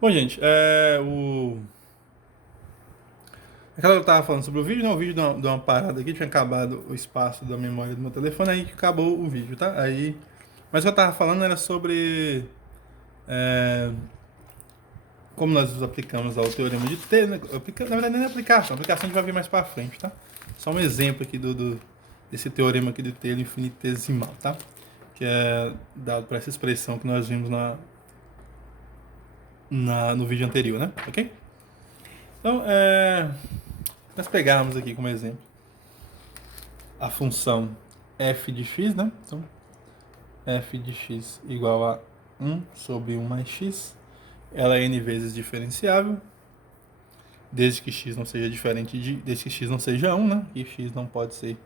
Bom, gente, aquela que eu tava falando sobre o vídeo, não, o vídeo deu uma parada aqui, tinha acabado o espaço da memória do meu telefone, aí que acabou o vídeo, tá? Mas o que eu tava falando era sobre é, como nós aplicamos ao teorema de T, né? Na verdade, nem a aplicação a gente vai ver mais pra frente, tá? Só um exemplo aqui desse teorema aqui de Taylor infinitesimal, tá? Que é dado por essa expressão que nós vimos no vídeo anterior, né? Ok? Então, nós pegarmos aqui como exemplo a função f de x, né? Então, f de x igual a 1 sobre 1 mais x. Ela é n vezes diferenciável, desde que x não seja desde que x não seja 1, né? E x não pode ser,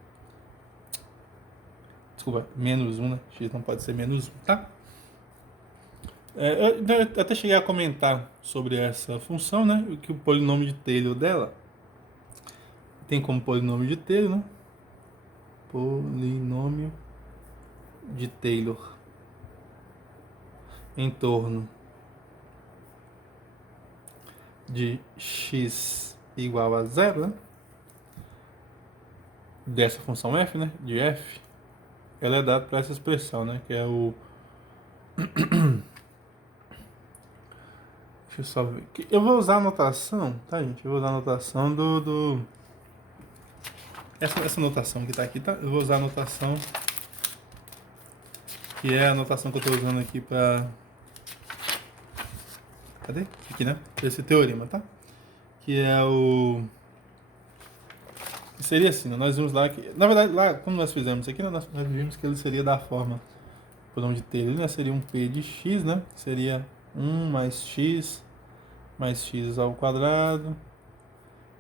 desculpa, menos 1, né? X não pode ser menos 1, tá? Eu até cheguei a comentar sobre essa função, né? Que o polinômio de Taylor dela tem como polinômio de Taylor, né? Polinômio de Taylor em torno de x igual a zero, né? Dessa função f, né? De f, ela é dada por essa expressão, né? Que é o... Deixa eu só ver. Eu vou usar a notação, tá, gente? Eu vou usar a notação essa notação que tá aqui, tá? Eu vou usar a notação que é a notação que eu tô usando aqui pra... Cadê? Aqui, né? Esse teorema, tá? Que é o... Seria assim, né? Nós vimos lá que... Na verdade, lá, quando nós fizemos isso aqui, né? Nós vimos que ele seria da forma... Por onde ter ele, né? Seria um p de x, né? Seria 1 mais x ao quadrado,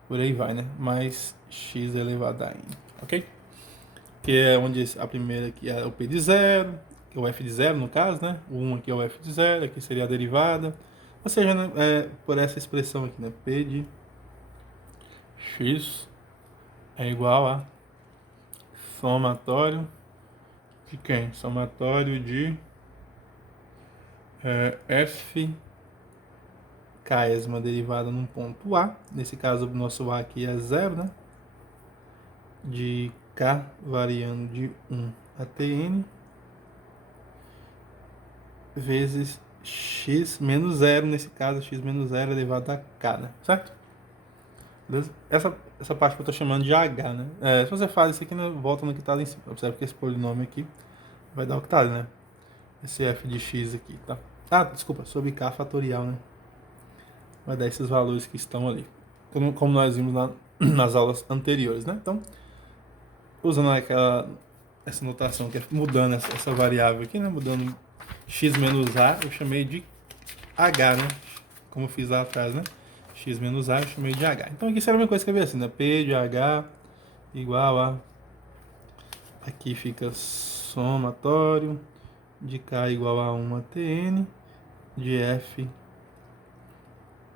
por aí vai, né? Mais x elevado a n, ok? Que é onde a primeira aqui é o p de zero, que é o f de zero no caso, né? O 1 aqui é o f de zero, aqui seria a derivada. Ou seja, né, por essa expressão aqui, né? P de x é igual a somatório de quem? Somatório de f K é uma derivada num ponto A. Nesse caso, o nosso A aqui é zero, né? De K variando de 1 até N vezes x menos zero, nesse caso, x menos zero elevado a K, né? Certo? Beleza? Essa parte que eu estou chamando de H, né? Se você faz isso aqui, volta no que está ali em cima. Observe que esse polinômio aqui vai dar o que está ali, né? Esse f de x aqui, tá? Ah, desculpa, sobre K fatorial, né? Vai dar esses valores que estão ali. Como nós vimos nas aulas anteriores, né? Então, usando essa notação que é mudando essa variável aqui, né? Mudando x menos a, eu chamei de h, né? Como eu fiz lá atrás, né? X menos a, eu chamei de h. Então aqui será a mesma coisa que escrever assim, né? P de h igual a... Aqui fica somatório de k igual a 1 até n de f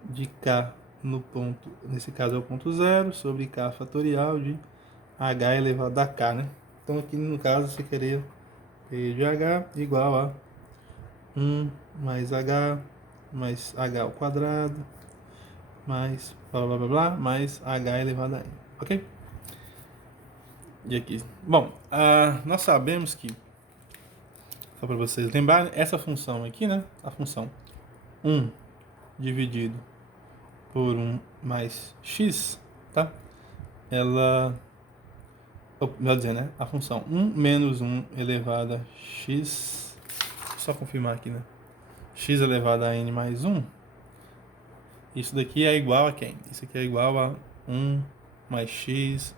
de k no ponto, nesse caso é o ponto zero, sobre k fatorial de h elevado a k, né? Então aqui no caso você queria P de h igual a 1 mais h ao quadrado mais blá blá blá blá mais h elevado a n, ok? E aqui, bom, nós sabemos que, só para vocês lembrarem, essa função aqui, né? A função 1 dividido por 1 mais x, tá? Ela, melhor dizer, né? A função 1 menos 1 elevado a x, só confirmar aqui, né? X elevado a n mais 1, isso daqui é igual a quem? Isso aqui é igual a 1 mais x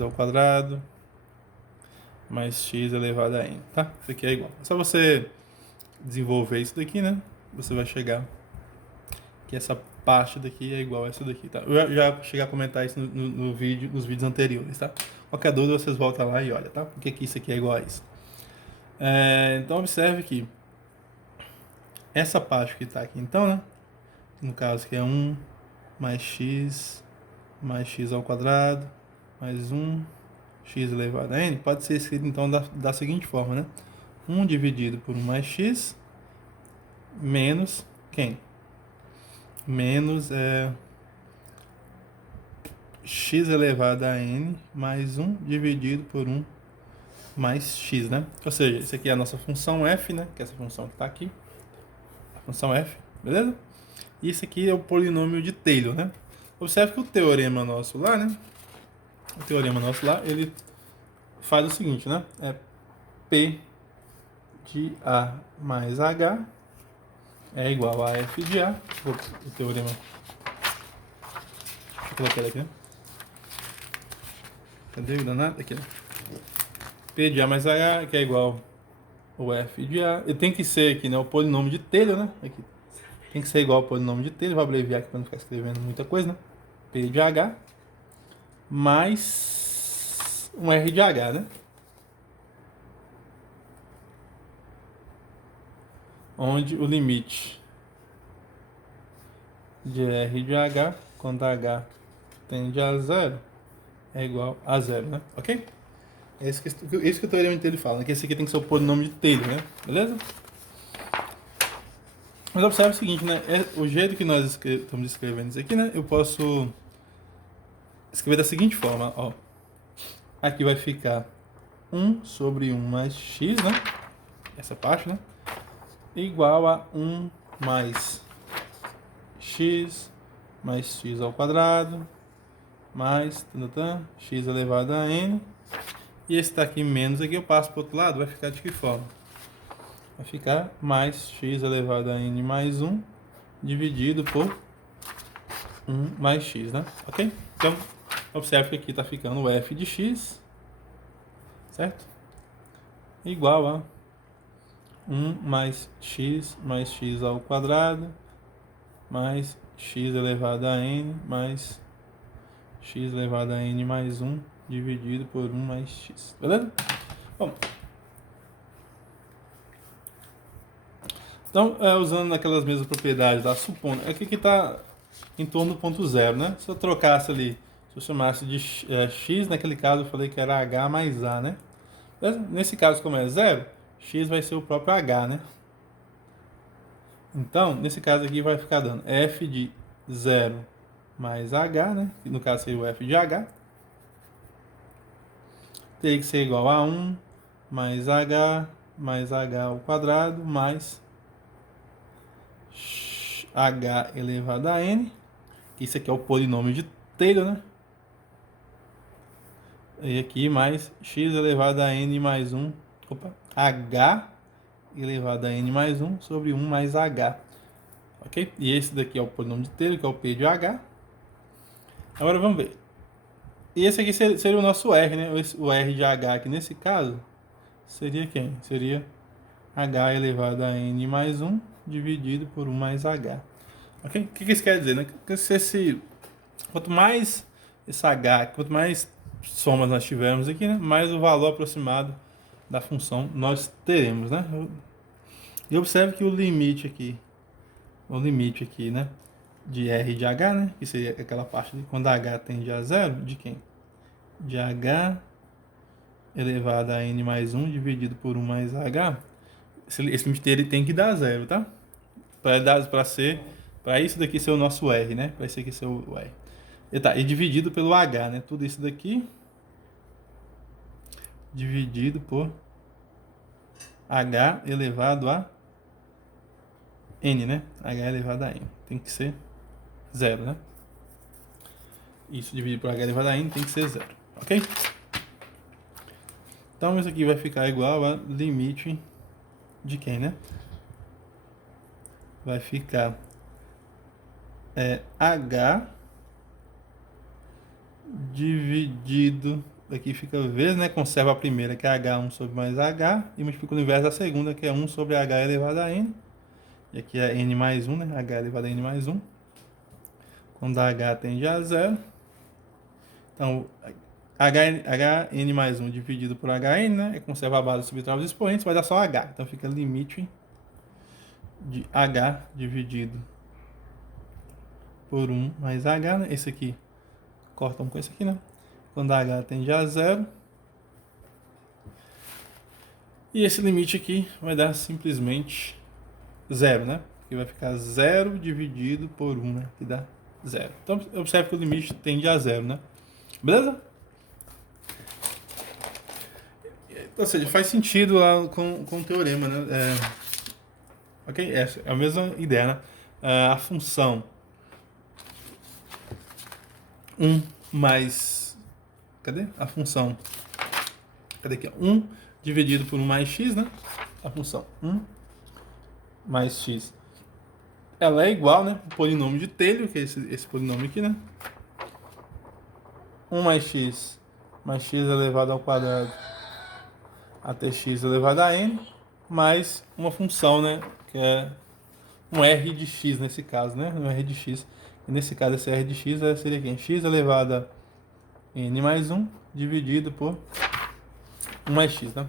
ao quadrado mais x elevado a n, tá? Isso aqui é igual. É só você desenvolver isso daqui, né? Você vai chegar que essa parte daqui é igual a essa daqui, tá? Eu já cheguei a comentar isso no vídeo, nos vídeos anteriores, tá? Qualquer dúvida, vocês voltam lá e olham, tá? Por que isso aqui é igual a isso? Então, observe que essa parte que está aqui, então, né? No caso que é 1 mais x ao quadrado mais 1 x elevado a n, pode ser escrito então da seguinte forma, né? 1 dividido por 1 mais x menos quem? menos x elevado a n mais 1 dividido por 1 mais x, né? Ou seja, isso aqui é a nossa função f, né? Que é essa função que está aqui. A função f, beleza? E isso aqui é o polinômio de Taylor, né? Observe que o teorema nosso lá, né? O teorema nosso lá, ele faz o seguinte, né? É P de A mais H é igual a F de A. O teorema. Deixa eu colocar ele aqui, né? Cadê o danado? Aqui, né? P de A mais H, que é igual ao F de A. Ele tem que ser aqui, né? O polinômio de Taylor, né? Aqui. Tem que ser igual ao polinômio de Taylor. Vou abreviar aqui para não ficar escrevendo muita coisa, né? P de H mais um R de H, né? Onde o limite de R de H, quando H tende a zero, é igual a zero, né? Ok? É isso que o teorema de Taylor fala, né? Que esse aqui tem que ser o polinômio de Taylor, né? Beleza? Mas observe o seguinte, né? O jeito que nós estamos escrevendo isso aqui, né? Eu posso escrever da seguinte forma, ó. Aqui vai ficar 1 sobre 1 mais x, né? Essa parte, né? Igual a 1 mais x ao quadrado mais x elevado a n. E esse tá aqui menos aqui, eu passo para o outro lado, vai ficar de que forma? Vai ficar mais x elevado a n mais 1 dividido por 1 mais x, né? Ok? Então, observe que aqui está ficando o f de x, certo? Igual a 1 mais x ao quadrado mais x elevado a n mais x elevado a n mais 1 dividido por 1 mais x. Beleza? Bom, então, usando aquelas mesmas propriedades lá, supondo, aqui que está em torno do ponto zero, né? Se eu trocasse ali, se eu chamasse de x, naquele caso eu falei que era h mais a, né? Nesse caso, como é zero, x vai ser o próprio h, né? Então, nesse caso aqui vai ficar dando f de 0 mais h, né? Que no caso seria o f de h. Teria que ser igual a 1 mais h ao quadrado mais h elevado a n. Isso aqui é o polinômio de Taylor, né? E aqui mais x elevado a n mais 1. H elevado a n mais 1 sobre 1 mais h. Ok? E esse daqui é o polinômio de Taylor, que é o P de h. Agora vamos ver. E esse aqui seria o nosso R, né? O R de h aqui nesse caso seria quem? Seria h elevado a n mais 1 dividido por 1 mais h. Ok? O que isso quer dizer, né? Que quanto mais esse h, quanto mais somas nós tivermos aqui, né? Mais o valor aproximado da função nós teremos, né? E observe que o limite aqui, né? De R de h, né? Que seria aquela parte de quando h tende a zero, de quem? De h elevado a n mais 1 dividido por 1 mais h. Esse limite dele tem que dar zero, tá? Para isso daqui ser o nosso R, né? Para isso aqui ser o R. E dividido pelo h, né? Tudo isso daqui dividido por h elevado a n, né? H elevado a n. Tem que ser zero, né? Isso dividido por h elevado a n tem que ser zero, ok? Então isso aqui vai ficar igual a limite de quem, né? Vai ficar h dividido, aqui fica vezes, né? Conserva a primeira, que é h1 sobre mais h, e multiplica o inverso da segunda, que é 1 sobre h elevado a n. E aqui é n mais 1, né? H elevado a n mais 1. Quando h tende a zero. Então, hn mais 1 dividido por hn, né? É conserva a base, subtrai os expoentes, vai dar só h. Então, fica limite de h dividido por 1 mais h, né? Esse aqui, corta com esse aqui, né? Quando h tende a zero. E esse limite aqui vai dar simplesmente zero, né? Porque vai ficar 0 dividido por 1, né? Que dá 0. Então, observe que o limite tende a 0, né? Beleza? Ou seja, faz sentido lá com o teorema, né? Ok? Essa é a mesma ideia, né? A função 1 mais... Cadê? A função... Cadê aqui? 1 dividido por 1 mais x, né? A função 1 mais x. Ela é igual, né? O polinômio de Taylor, que é esse polinômio aqui, né? 1 mais x elevado ao quadrado até x elevado a n, mais uma função, né? Que é um r de x nesse caso, né? Um r de x. E nesse caso, esse r de x seria aqui, x elevado a n mais 1 dividido por 1 mais x, né?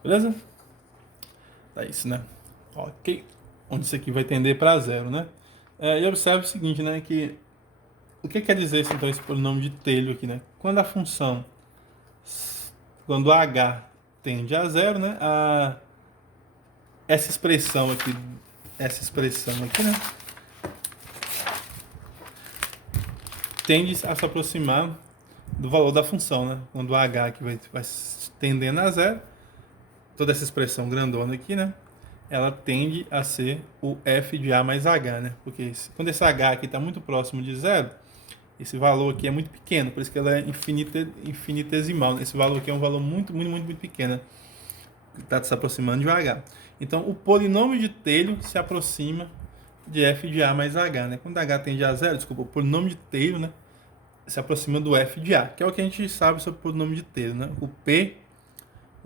Beleza? Tá isso, né? Ok. Onde isso aqui vai tender para 0, né? E observe o seguinte, né? Que o que quer dizer então esse polinômio de Taylor aqui, né? Quando a função, quando h tende a 0, né? Essa expressão aqui, né? Tende a se aproximar do valor da função, né? Quando o h aqui vai tendendo a 0, toda essa expressão grandona aqui, né? Ela tende a ser o f de a mais h, né? Porque quando esse h aqui está muito próximo de 0, esse valor aqui é muito pequeno, por isso que ela é infinitesimal, né? Esse valor aqui é um valor muito pequeno, está se aproximando de um h. Então, o polinômio de Taylor se aproxima de f de a mais h, né? Quando h tende a 0, desculpa, o polinômio de Taylor, né, se aproxima do f de a, que é o que a gente sabe sobre o polinômio de Taylor, né? O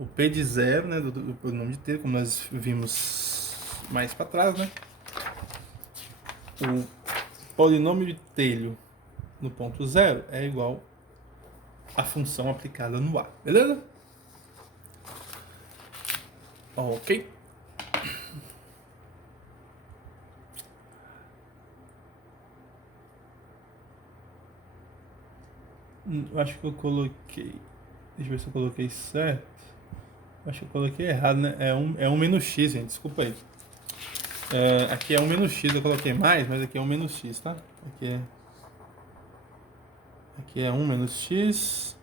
p de 0, né, do polinômio de Taylor, como nós vimos mais para trás, né? O polinômio de Taylor no ponto 0 é igual à função aplicada no a, beleza? Ok. Acho que eu coloquei... Deixa eu ver se eu coloquei certo. Acho que eu coloquei errado, né? É um menos x, gente. Desculpa aí. Aqui é um menos x. Eu coloquei mais, mas aqui é um menos x, tá? Aqui é 1 menos x.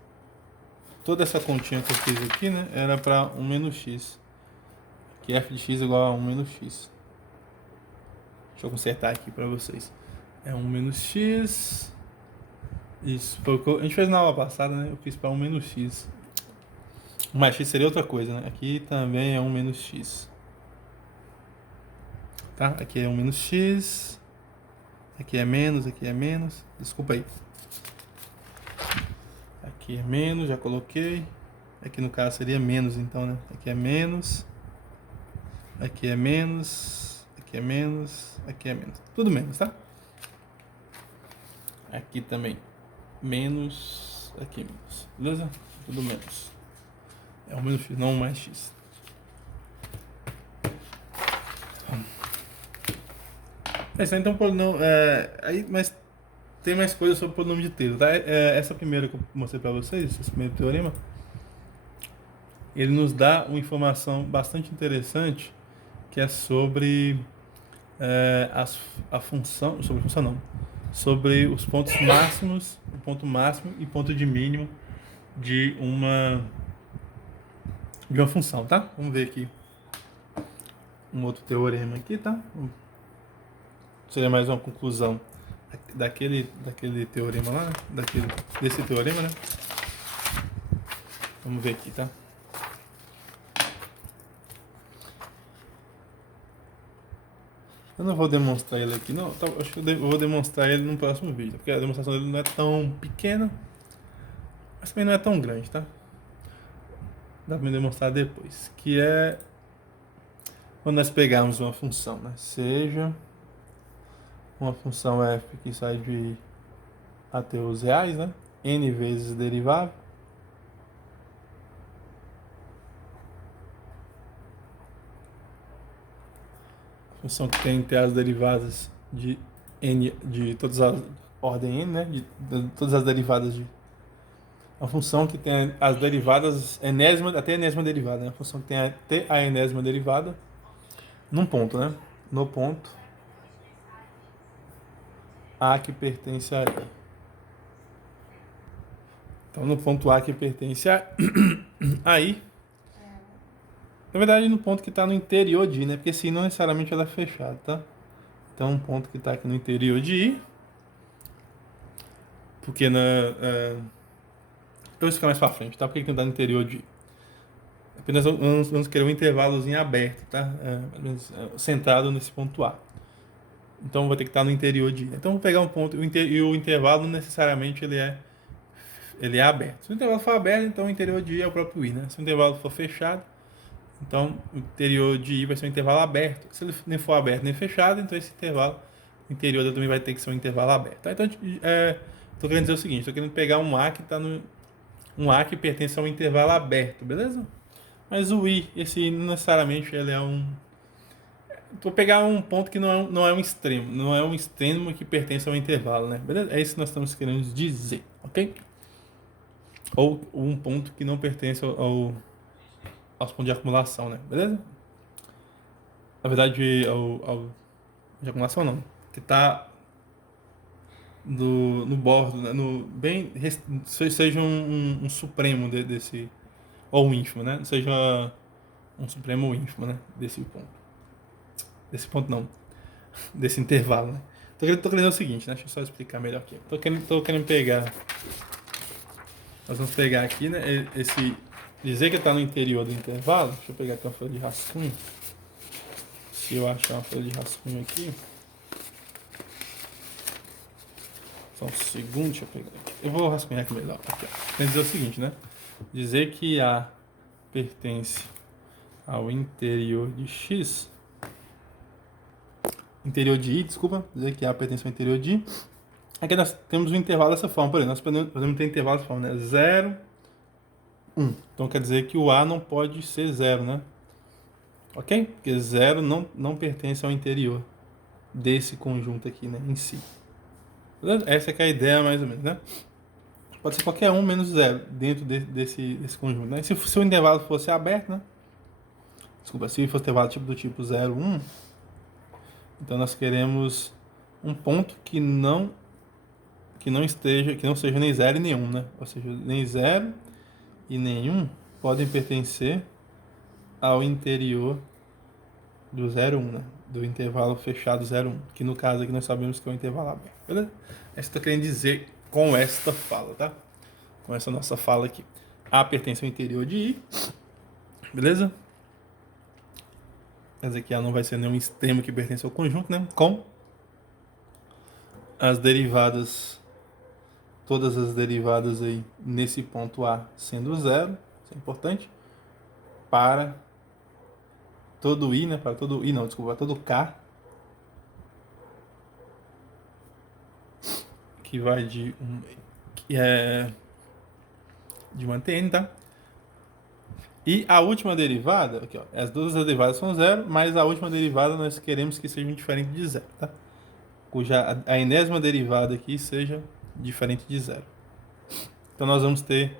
Toda essa continha que eu fiz aqui, né? Era para 1 menos x. Aqui f de x igual a 1 menos x. Deixa eu consertar aqui para vocês. É 1 menos x. Isso, foi o que a gente fez na aula passada, né? Eu fiz para 1 menos x. 1 mais x seria outra coisa, né? Aqui também é 1 menos x. Tá? Aqui é 1 menos x. Aqui é menos, aqui é menos. Desculpa aí. Aqui é menos, já coloquei. Aqui no caso seria menos, então, né? Aqui é menos. Aqui é menos. Aqui é menos. Aqui é menos. Tudo menos, tá? Aqui também menos. Aqui menos. Beleza? Tudo menos. É 1 menos x, não 1 mais x. Então, polinômio, mas tem mais coisas sobre o polinômio de Taylor, tá? Essa primeira que eu mostrei para vocês, esse primeiro teorema, ele nos dá uma informação bastante interessante, que é sobre a função, sobre a função não, sobre os pontos máximos, o ponto máximo e ponto de mínimo de uma função, tá? Vamos ver aqui um outro teorema aqui, tá? Seria mais uma conclusão daquele teorema lá, desse teorema, né? Vamos ver aqui, tá? Eu não vou demonstrar ele aqui, não. Tá, acho que eu vou demonstrar ele no próximo vídeo, porque a demonstração dele não é tão pequena, mas também não é tão grande, tá? Dá pra demonstrar depois. Que é quando nós pegarmos uma função, né? Seja uma função f que sai de até os reais, né? N vezes derivada. Função que tem as derivadas de n, de todas as ordem n, né? De todas as derivadas de uma função que tem as derivadas enésima até a enésima derivada, né? Uma função que tem até a enésima derivada num ponto, né? no ponto A que pertence a I. Então, no ponto A que pertence a I, na verdade, no ponto que está no interior de I, né? Porque se não necessariamente ela é fechada, tá? Então, um ponto que está aqui no interior de I, porque eu vou explicar mais para frente, tá? Porque ele está no interior de I. Apenas vamos querer um intervalozinho aberto, tá? Centrado nesse ponto A. Então, vai ter que estar no interior de I. Então, vou pegar um ponto, e o intervalo necessariamente ele é aberto. Se o intervalo for aberto, então o interior de I é o próprio I, né? Se o intervalo for fechado, então o interior de I vai ser um intervalo aberto. Se ele nem for aberto nem fechado, então esse intervalo interior também vai ter que ser um intervalo aberto. Tá? Então, estou querendo dizer o seguinte, estou querendo pegar um A que está no um A que pertence a um intervalo aberto, beleza? Mas o I, esse necessariamente ele é um... Vou pegar um ponto que não é um extremo, não é um extremo que pertence ao intervalo, né? Beleza? É isso que nós estamos querendo dizer, ok? Ou um ponto que não pertence aos pontos de acumulação, né? Beleza? Na verdade, ao de acumulação não, que está no bordo, né? Seja um supremo desse, ou um ínfimo, né? Seja um supremo ou ínfimo, né? Desse ponto não, desse intervalo, né? Tô querendo o seguinte, né? Deixa eu só explicar melhor aqui. Tô querendo pegar, nós vamos pegar aqui, né? Dizer que está no interior do intervalo. Deixa eu pegar aqui uma folha de rascunho. Se eu achar uma folha de rascunho aqui. Só um segundo, deixa eu pegar aqui. Eu vou rascunhar aqui melhor. Aqui, ó. Quer dizer o seguinte, né? Dizer que A pertence ao interior de X. Interior de I, desculpa. Dizer que A pertence ao interior de I. Aqui nós temos um intervalo dessa forma, por exemplo. Nós podemos ter intervalo dessa forma, né? 0, 1. Então quer dizer que o A não pode ser 0, né? Ok? Porque 0 não pertence ao interior desse conjunto aqui, né? Em si. Beleza? Essa que é a ideia, mais ou menos, né? Pode ser qualquer um menos 0 dentro desse conjunto, né? Se o intervalo fosse aberto, né? Desculpa, se fosse intervalo do tipo 0, 1, então nós queremos um ponto que não seja nem 0 e nem 1, né? Ou seja, nem 0 e nem 1 podem pertencer ao interior do 0, 1, né? Do intervalo fechado 0, 1, que no caso aqui nós sabemos que é o intervalo aberto, beleza? É isso que eu tô querendo dizer com esta fala, tá? Com essa nossa fala aqui. A pertence ao interior de I, beleza? Quer dizer que A não vai ser nenhum extremo que pertence ao conjunto, né? Com as derivadas, todas as derivadas aí nesse ponto A sendo 0, isso é importante, para todo I, né? Para todo I, não, desculpa, para todo K, que vai de uma TN, tá? E a última derivada, aqui ó, as duas derivadas são 0, mas a última derivada nós queremos que seja diferente de 0, tá? Cuja a enésima derivada aqui seja diferente de 0. Então nós vamos ter,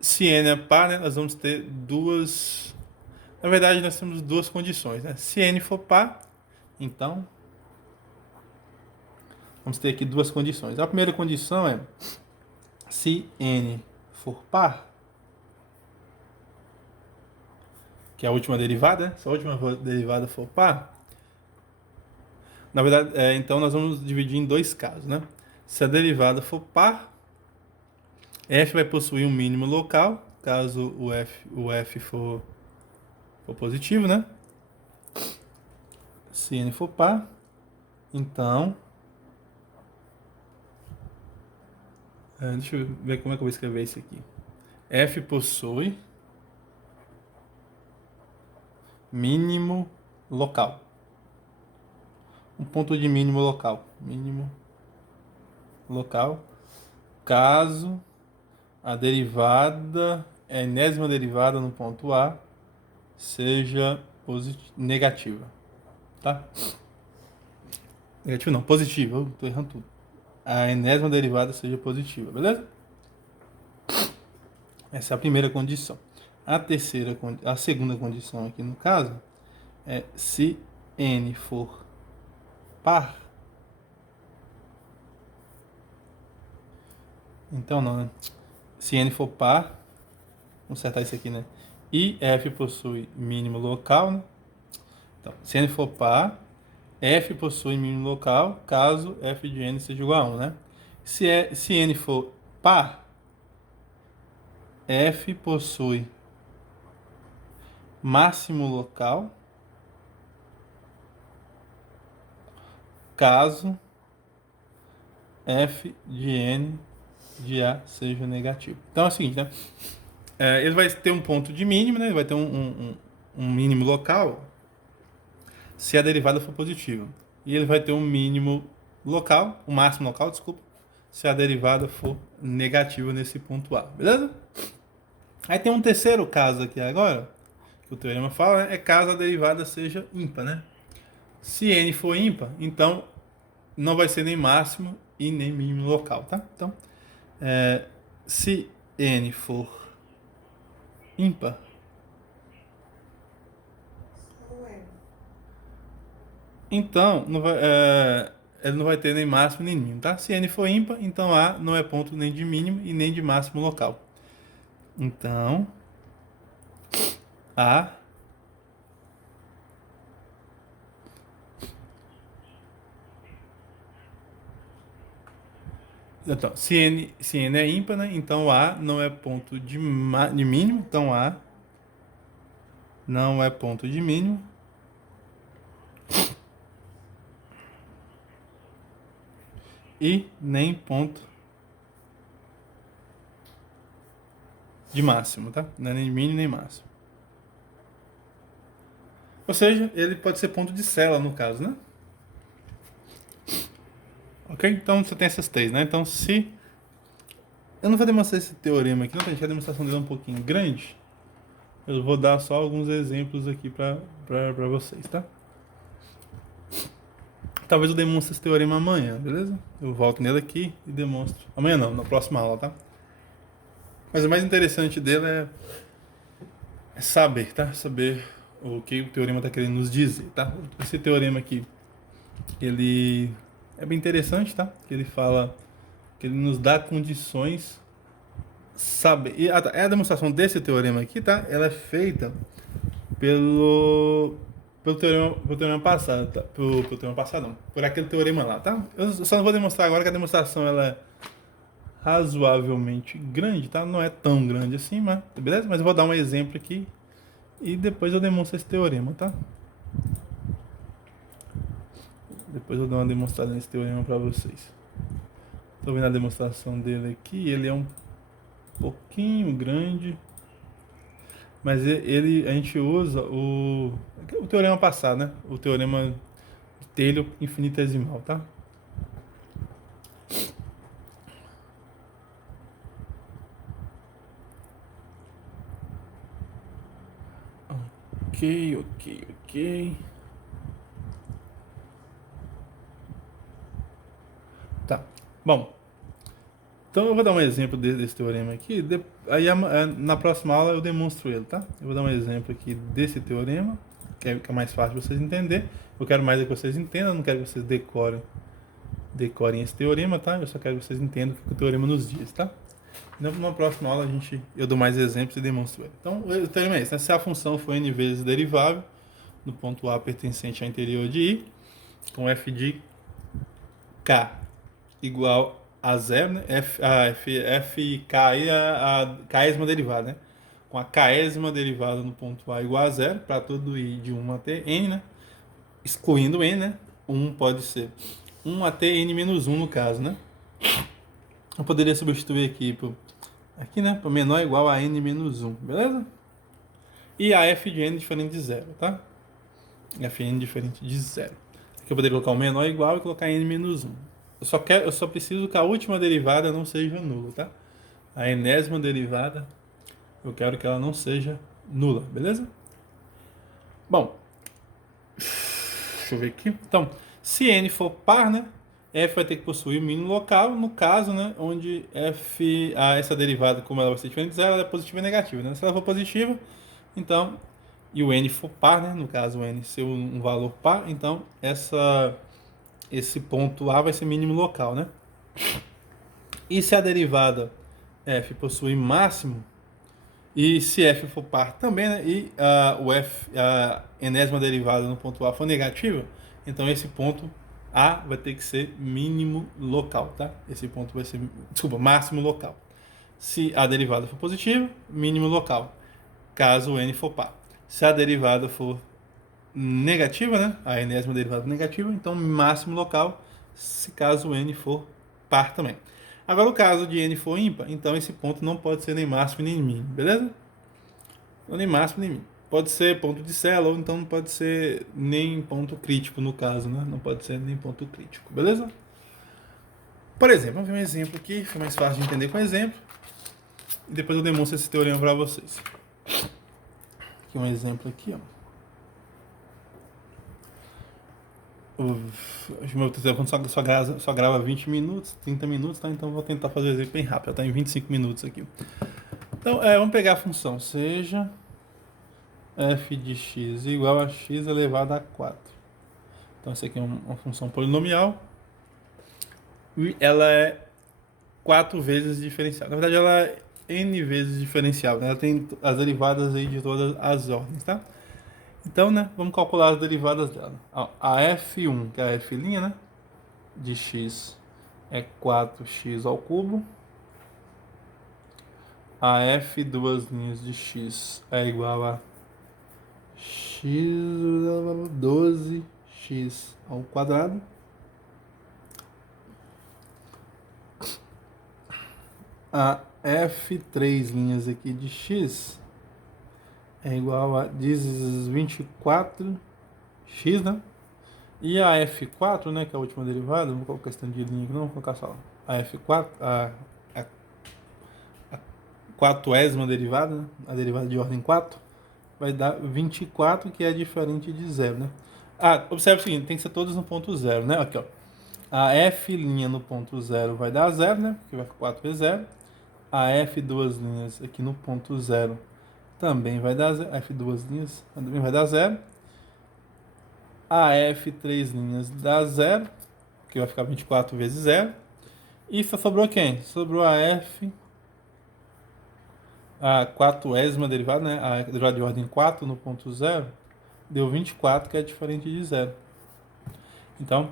se n é par, né, nós vamos ter duas... Na verdade, nós temos duas condições, né? Se n for par, então vamos ter aqui duas condições. A primeira condição é, se n for par, que é a última derivada, se a última derivada for par, na verdade, então nós vamos dividir em dois casos, né? Se a derivada for par, f vai possuir um mínimo local, caso o f for positivo, né? Se n for par, então... deixa eu ver como é que eu vou escrever isso aqui. F possui mínimo local. Um ponto de mínimo local. Mínimo local. Caso a derivada, a enésima derivada no ponto A, seja negativa. Tá? Negativa não, positiva. Eu tô errando tudo. A enésima derivada seja positiva, beleza? Essa é a primeira condição. A segunda condição aqui no caso é se n for par, então não, né? Se n for par, vamos acertar isso aqui, né? E f possui mínimo local, né? Então, se n for par, f possui mínimo local, caso f de n seja igual a 1, né? Se n for par, f possui máximo local, caso f de n de A seja negativo. Então é o seguinte, né? Ele vai ter um ponto de mínimo, né? Ele vai ter um mínimo local se a derivada for positiva. E ele vai ter um mínimo local, o máximo local, desculpa, se a derivada for negativa nesse ponto A, beleza? Aí tem um terceiro caso aqui agora, que o teorema fala, né? É caso a derivada seja ímpar, né? Se n for ímpar, então não vai ser nem máximo e nem mínimo local, tá? Então, se n for ímpar, então ele não vai ter nem máximo nem mínimo, tá? Se n for ímpar, então A não é ponto nem de mínimo e nem de máximo local. Então, A então, se n é ímpar, né? Então A não é ponto de mínimo, então A não é ponto de mínimo. E nem ponto de máximo, tá? Não é nem mínimo nem máximo. Ou seja, ele pode ser ponto de célula no caso, né? Ok? Então você tem essas três, né? Então se... Eu não vou demonstrar esse teorema aqui, não, porque a demonstração dele é um pouquinho grande. Eu vou dar só alguns exemplos aqui para vocês, tá? Talvez eu demonstre esse teorema amanhã, beleza? Eu volto nele aqui e demonstro. Amanhã não, na próxima aula, tá? Mas o mais interessante dele é saber, tá? Saber o que o teorema está querendo nos dizer, tá? Esse teorema aqui, ele é bem interessante, tá? Que ele fala que ele nos dá condições saber. E a demonstração desse teorema aqui, tá? Ela é feita pelo teorema passado, tá? Pelo teorema passado, não. Por aquele teorema lá, tá? Eu só não vou demonstrar agora que a demonstração ela é razoavelmente grande, tá? Não é tão grande assim, mas beleza? Mas eu vou dar um exemplo aqui e depois eu demonstro esse teorema, tá? Depois eu dou uma demonstrada nesse teorema para vocês. Estou vendo a demonstração dele aqui, ele é um pouquinho grande, mas a gente usa o teorema passado, né? O teorema de Taylor infinitesimal, tá? Ok. Tá. Bom, então eu vou dar um exemplo desse teorema aqui. Aí na próxima aula eu demonstro ele, tá? Eu vou dar um exemplo aqui desse teorema, que é mais fácil de vocês entenderem. Eu quero mais é que vocês entendam, não quero que vocês decorem esse teorema, tá? Eu só quero que vocês entendam o que o teorema nos diz, tá? Então, na próxima aula eu dou mais exemplos e demonstro ele. Então, o teorema é esse, né? Se a função for n vezes derivável no ponto A pertencente ao interior de I, com f de k igual a zero, né? Fk aí a késima derivada, né? Com a késima derivada no ponto A igual a zero, para todo I de 1 até n, né? Excluindo n, né? 1 pode ser 1 até n menos 1 no caso, né? Eu poderia substituir aqui, né? Para menor ou igual a n menos 1, beleza? E a f de n diferente de zero, tá? Fn diferente de zero. Aqui eu poderia colocar o menor ou igual e colocar n menos 1. Eu só preciso que a última derivada não seja nula, tá? A enésima derivada, eu quero que ela não seja nula, beleza? Bom, deixa eu ver aqui. Então, se n for par, né? F vai ter que possuir o mínimo local, no caso, né? Onde essa derivada, como ela vai ser diferente de zero, ela é positiva e negativa, né? Se ela for positiva, então e o n for par, né? No caso, o n ser um valor par, então esse ponto A vai ser mínimo local, né? E se a derivada f possui máximo, e se f for par também, né? E a enésima derivada no ponto A for negativa, então esse ponto A vai ter que ser mínimo local, tá? Esse ponto vai ser, desculpa, máximo local. Se a derivada for positiva, mínimo local, caso o n for par. Se a derivada for negativa, né? A enésima derivada negativa, então máximo local, se caso o n for par também. Agora, o caso de n for ímpar, então esse ponto não pode ser nem máximo nem mínimo, beleza? Então, nem máximo nem mínimo. Pode ser ponto de célula, ou então não pode ser nem ponto crítico, no caso, né? Não pode ser nem ponto crítico, beleza? Por exemplo, vamos ver um exemplo aqui, fica mais fácil de entender com exemplo. E depois eu demonstro esse teorema para vocês. Aqui um exemplo aqui, ó. Acho que o meu telefone só grava 20 minutos, 30 minutos, tá? Então vou tentar fazer o exemplo bem rápido. Está em 25 minutos aqui. Então, vamos pegar a função. Seja f de x igual a x elevado a 4. Então, essa aqui é uma função polinomial. E ela é 4 vezes diferencial. Na verdade, ela é n vezes diferencial, né? Ela tem as derivadas aí de todas as ordens, tá? Então, né, vamos calcular as derivadas dela. A f1, que é a f', né, de x é 4x ao cubo. A f duas linhas de x é igual a x 12x ao quadrado. A f3 linhas aqui de x é igual a 24x, né? E a f4, né, que é a última derivada, vou colocar esse tanto de linha aqui, não vou colocar só. A f4, a quatésima derivada, né, a derivada de ordem 4, vai dar 24, que é diferente de zero, né? Observe o seguinte, tem que ser todos no ponto zero, né? Aqui, ó. A f' no ponto zero vai dar zero, né? Porque vai ficar 4 vezes zero. A f duas linhas aqui no ponto zero também vai dar zero. F duas linhas também vai dar zero. A f três linhas dá zero, que vai ficar 24 vezes zero. E só sobrou quem? Sobrou a f, a quatésima derivada, né? A derivada de ordem 4 no ponto zero, deu 24, que é diferente de zero. Então,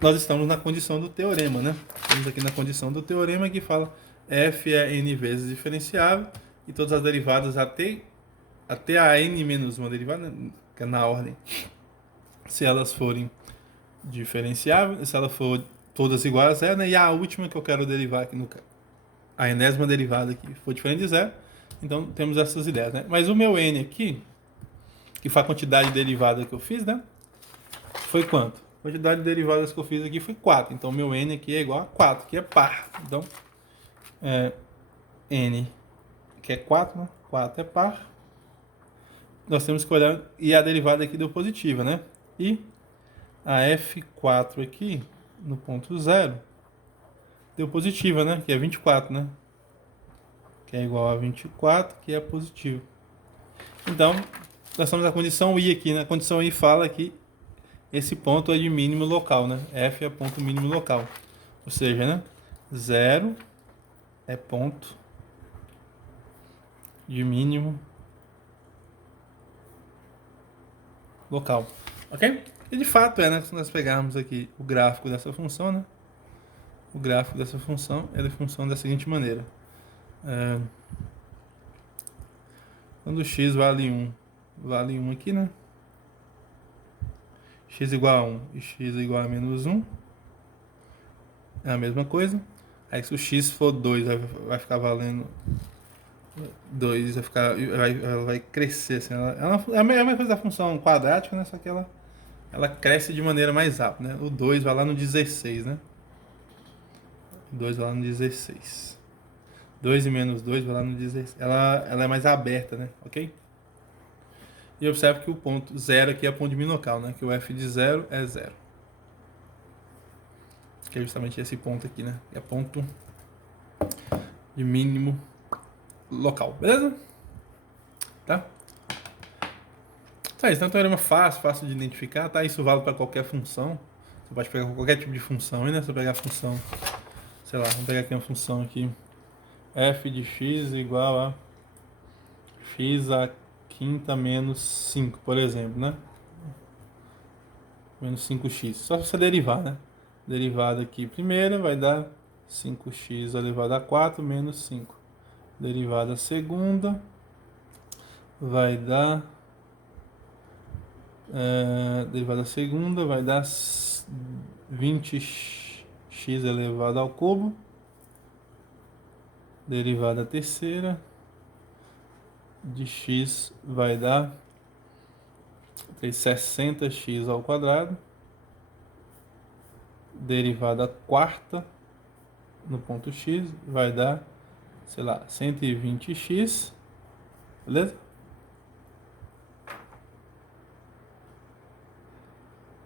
nós estamos na condição do teorema, né? Estamos aqui na condição do teorema que fala f é n vezes diferenciável e todas as derivadas até a n menos uma derivada, né, que é na ordem, se elas forem diferenciáveis, se ela for todas iguais a zero, né? E a última que eu quero derivar aqui, a enésima derivada aqui, for diferente de zero, então temos essas ideias, né? Mas o meu n aqui, que foi a quantidade de derivada que eu fiz, né? Foi quanto? A quantidade de derivadas que eu fiz aqui foi 4. Então, meu n aqui é igual a 4, que é par. Então, n, que é 4, né? 4 é par. Nós temos que olhar, e a derivada aqui deu positiva, né? E a f4 aqui, no ponto zero, deu positiva, né? Que é 24, né? Que é igual a 24, que é positivo. Então, nós estamos na condição I aqui. Na condição I fala que esse ponto é de mínimo local, né? F é ponto mínimo local. Ou seja, né? 0 é ponto de mínimo local. Ok? E de fato né? Se nós pegarmos aqui o gráfico dessa função, né? O gráfico dessa função é da função da seguinte maneira. Quando x vale 1 aqui, né? X igual a 1 e x igual a menos 1 é a mesma coisa. Aí se o x for 2, vai ficar valendo 2, ela vai crescer assim. Ela é a mesma coisa da função quadrática, né? Só que ela cresce de maneira mais rápida, né? O 2 vai lá no 16, né? O 2 vai lá no 16. 2 e menos 2 vai lá no 16. Ela é mais aberta, né? Ok? E observe que o ponto 0 aqui é o ponto de mínimo local, né? Que o f de 0 é 0. Que é justamente esse ponto aqui, né? É ponto de mínimo local, beleza? Tá? Tá, então é um teorema fácil de identificar, tá? Isso vale para qualquer função. Você pode pegar qualquer tipo de função aí, né? Você pegar a função, sei lá, vamos pegar aqui uma função aqui. F de x igual a x a quinta menos 5, por exemplo, né? Menos 5x. Só você derivar, né? Derivada aqui primeira vai dar 5x elevado a 4 menos 5. Derivada segunda vai dar... derivada segunda vai dar 20x elevado ao cubo. Derivada terceira de x vai dar 60x ao quadrado. Derivada quarta no ponto x vai dar, sei lá, 120x, beleza?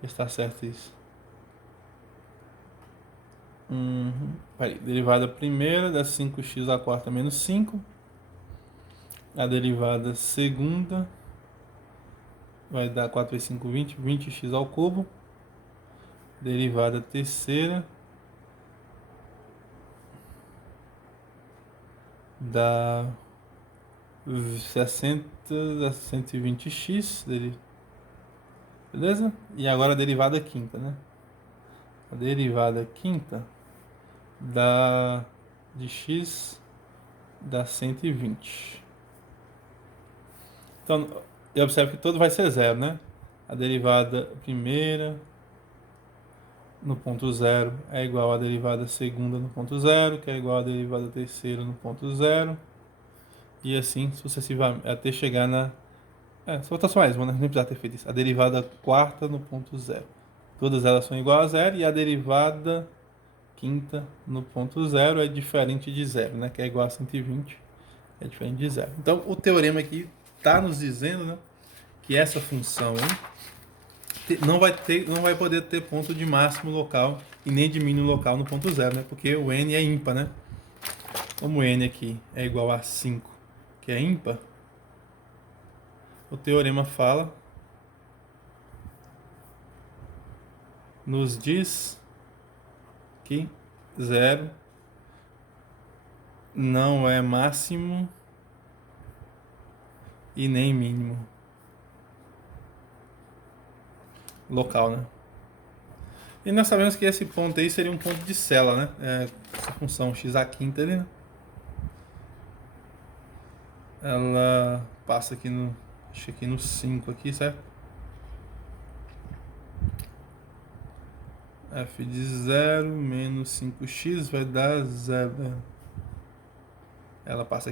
Está certo isso. Peraí, derivada primeira dá 5x à quarta menos 5. A derivada segunda vai dar 4 vezes 5, 20, 20x ao cubo. Derivada terceira dá 60, dá 120x, beleza? E agora a derivada quinta, né? A derivada quinta dá de x dá 120. Então, eu observo que tudo vai ser zero, né? A derivada primeira no ponto zero é igual à derivada segunda no ponto zero, que é igual à derivada terceira no ponto zero, e assim sucessivamente, até chegar na... só botar só mais uma, né? Nem precisar ter feito isso. A derivada quarta no ponto zero. Todas elas são igual a zero, e a derivada quinta no ponto zero é diferente de zero, né? Que é igual a 120, é diferente de zero. Então, o teorema aqui está nos dizendo, né, que essa função aí não vai poder ter ponto de máximo local e nem de mínimo local no ponto zero, né? Porque o n é ímpar, né? Como o n aqui é igual a 5, que é ímpar, o teorema nos diz que zero não é máximo e nem mínimo local, né? E nós sabemos que esse ponto aí seria um ponto de Cela, né? Essa função x à quinta ali, né? Ela passa aqui no... acho que aqui no 5 aqui, certo? F de 0 menos 5x vai dar 0. Ela passa aqui.